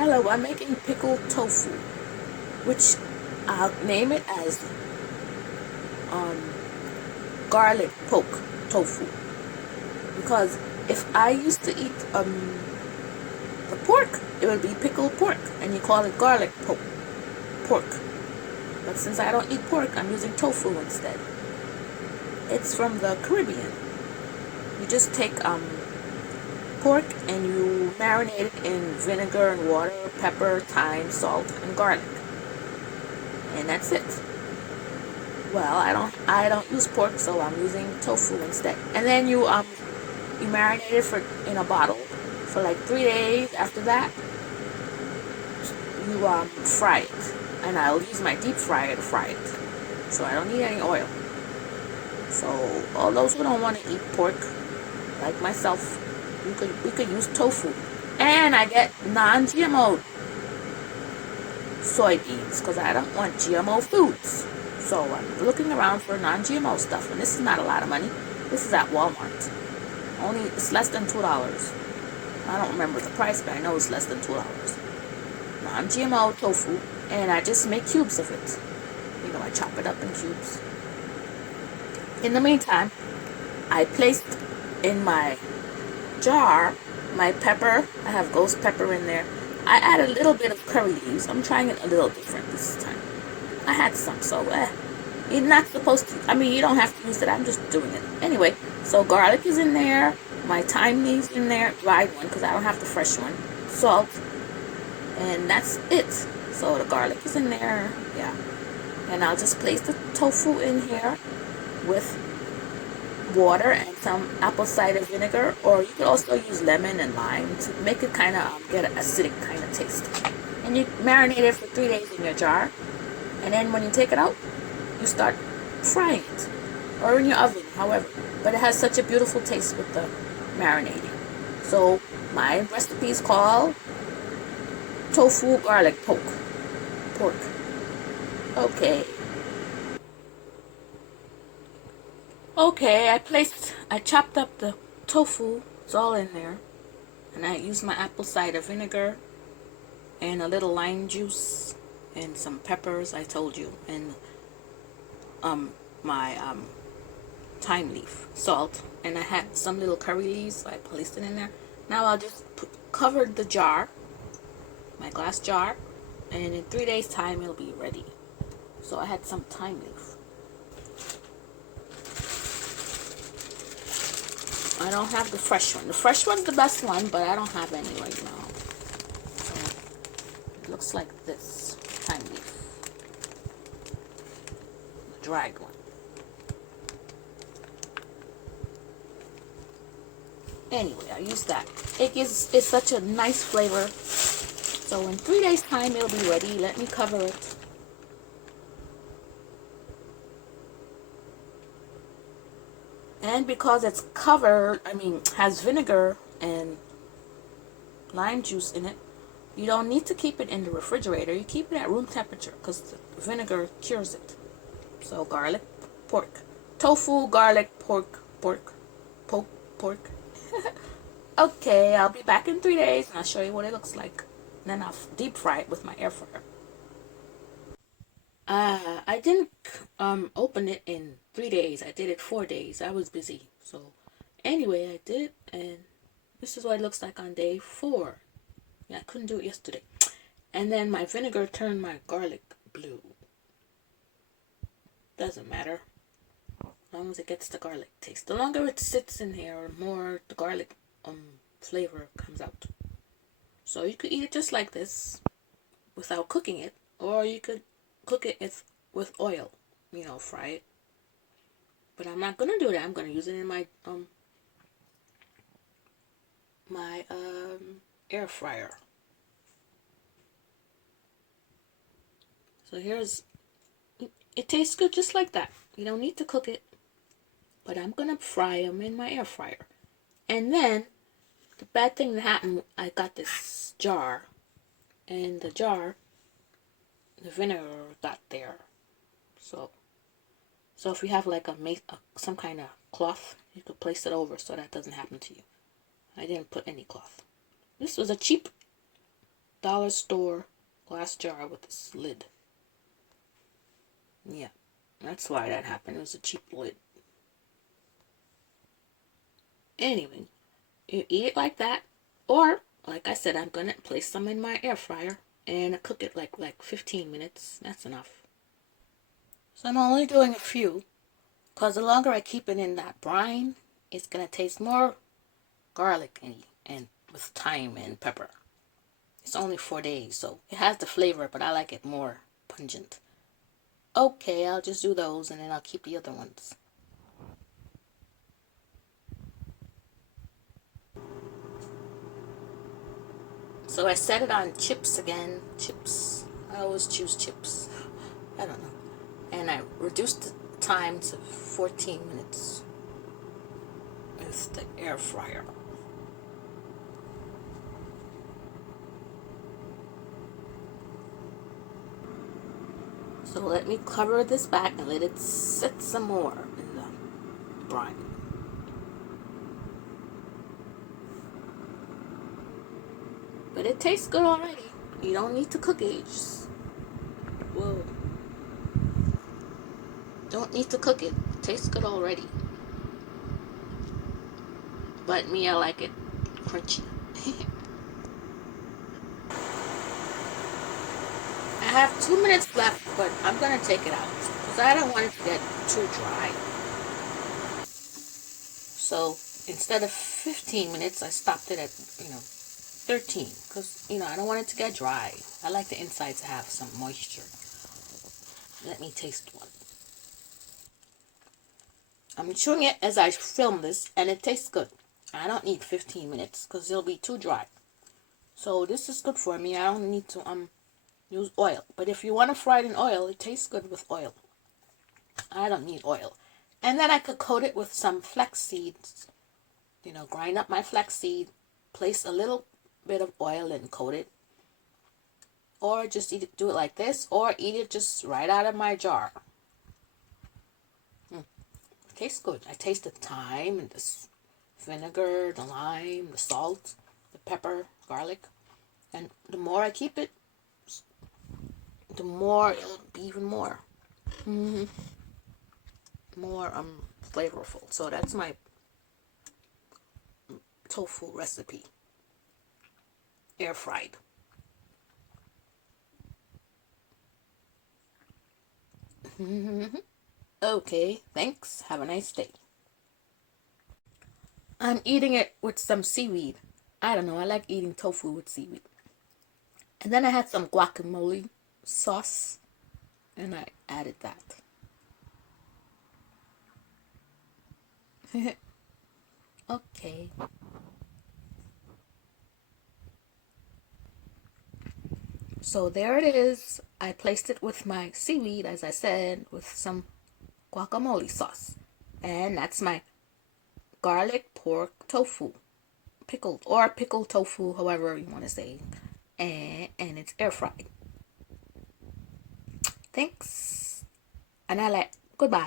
Hello, I'm making pickled tofu, which I'll name it as um, garlic poke tofu. Because if I used to eat the pork, it would be pickled pork, and you call it garlic poke pork. But since I don't eat pork, I'm using tofu instead. It's from the Caribbean. You just take pork and you marinate it in vinegar and water, pepper, thyme, salt, and garlic, and that's it. Well, I don't use pork, so I'm using tofu instead. And then you marinate it for in a bottle for like 3 days. After that, you fry it, and I'll use my deep fryer to fry it, so I don't need any oil. So all those who don't want to eat pork, like myself, we could use tofu, and I get non-GMO soybeans because I don't want GMO foods. So I'm looking around for non-GMO stuff, and this is not a lot of money. This is at Walmart. It's less than $2. I don't remember the price, but I know it's less than $2. Non-GMO tofu, and I just make cubes of it. I chop it up in cubes. In the meantime, I placed in my jar my pepper. I have ghost pepper in there. I add a little bit of curry leaves. I'm trying it a little different this time. I had some, so you're not supposed to. I mean, you don't have to use it. I'm just doing it anyway. So garlic is in there. My thyme leaves in there, dried one because I don't have the fresh one. Salt, and that's it. So the garlic is in there, yeah. And I'll just place the tofu in here with water and some apple cider vinegar, or you could also use lemon and lime to make it kind of get an acidic kind of taste. And you marinate it for 3 days in your jar, and then when you take it out, you start frying it, or in your oven, however. But it has such a beautiful taste with the marinating. So my recipe is called tofu garlic pork. Okay. Okay, I chopped up the tofu. It's all in there. And I used my apple cider vinegar and a little lime juice and some peppers, I told you, and my thyme leaf, salt, and I had some little curry leaves, so I placed it in there. Now I'll just cover the jar, my glass jar, and in 3 days time it'll be ready. So I had some thyme leaf. I don't have the fresh one. The fresh one's the best one, but I don't have any right now. So it looks like this thyme leaf, the dried one. Anyway, I use that. It's such a nice flavor. So in 3 days time it'll be ready. Let me cover it. And because it's covered, has vinegar and lime juice in it, you don't need to keep it in the refrigerator. You keep it at room temperature because the vinegar cures it. So garlic, pork, tofu, garlic, pork. Okay, I'll be back in 3 days and I'll show you what it looks like. And then I'll deep fry it with my air fryer. I didn't open it in 3 days. I did it 4 days. I was busy. So anyway, I did it, and this is what it looks like on day 4. Yeah, I couldn't do it yesterday. And then my vinegar turned my garlic blue. Doesn't matter. As long as it gets the garlic taste. The longer it sits in here, the more the garlic flavor comes out. So you could eat it just like this without cooking it, or you could cook it with oil, fry it. But I'm not gonna do that. I'm gonna use it in my air fryer. So it tastes good just like that. You don't need to cook it, but I'm gonna fry them in my air fryer. And then the bad thing that happened, I got this jar, and the vinegar got there. So if you have like some kind of cloth, you could place it over so that doesn't happen to you. I didn't put any cloth. This was a cheap dollar store glass jar with this lid. Yeah, that's why that happened. It was a cheap lid. Anyway, you eat it like that, or like I said, I'm gonna place some in my air fryer and cook it like 15 minutes. That's enough. So I'm only doing a few, because the longer I keep it in that brine, it's gonna taste more garlicky and with thyme and pepper. It's only 4 days, so it has the flavor, but I like it more pungent. Okay, I'll just do those and then I'll keep the other ones. So I set it on chips again. Chips. I always choose chips. I don't know. And I reduced the time to 14 minutes with the air fryer. So let me cover this back and let it sit some more in the brine. But it tastes good already. You don't need to cook it. You just, whoa. Don't need to cook it. It tastes good already. But me, I like it crunchy. I have 2 minutes left, but I'm gonna take it out because I don't want it to get too dry. So instead of 15 minutes, I stopped it at 13 because I don't want it to get dry. I like the inside to have some moisture. Let me taste one. I'm chewing it as I film this, and it tastes good. I don't need 15 minutes because it'll be too dry. So this is good for me. I don't need to use oil. But if you want to fry it in oil, it tastes good with oil. I don't need oil. And then I could coat it with some flax seeds. Grind up my flax seed, place a little bit of oil and coat it. Or just do it like this, or eat it just right out of my jar. It tastes good. I taste the thyme and the vinegar, the lime, the salt, the pepper, garlic. And the more I keep it, the more it'll be even more. More flavorful. So that's my tofu recipe. Air fried. Okay, thanks. Have a nice day. I'm eating it with some seaweed. I don't know, I like eating tofu with seaweed. And then I had some guacamole sauce and I added that. Okay. So there it is. I placed it with my seaweed, as I said, with some guacamole sauce. And that's my garlic pork tofu. Pickled tofu, however you want to say. And it's air fried. Thanks. And goodbye.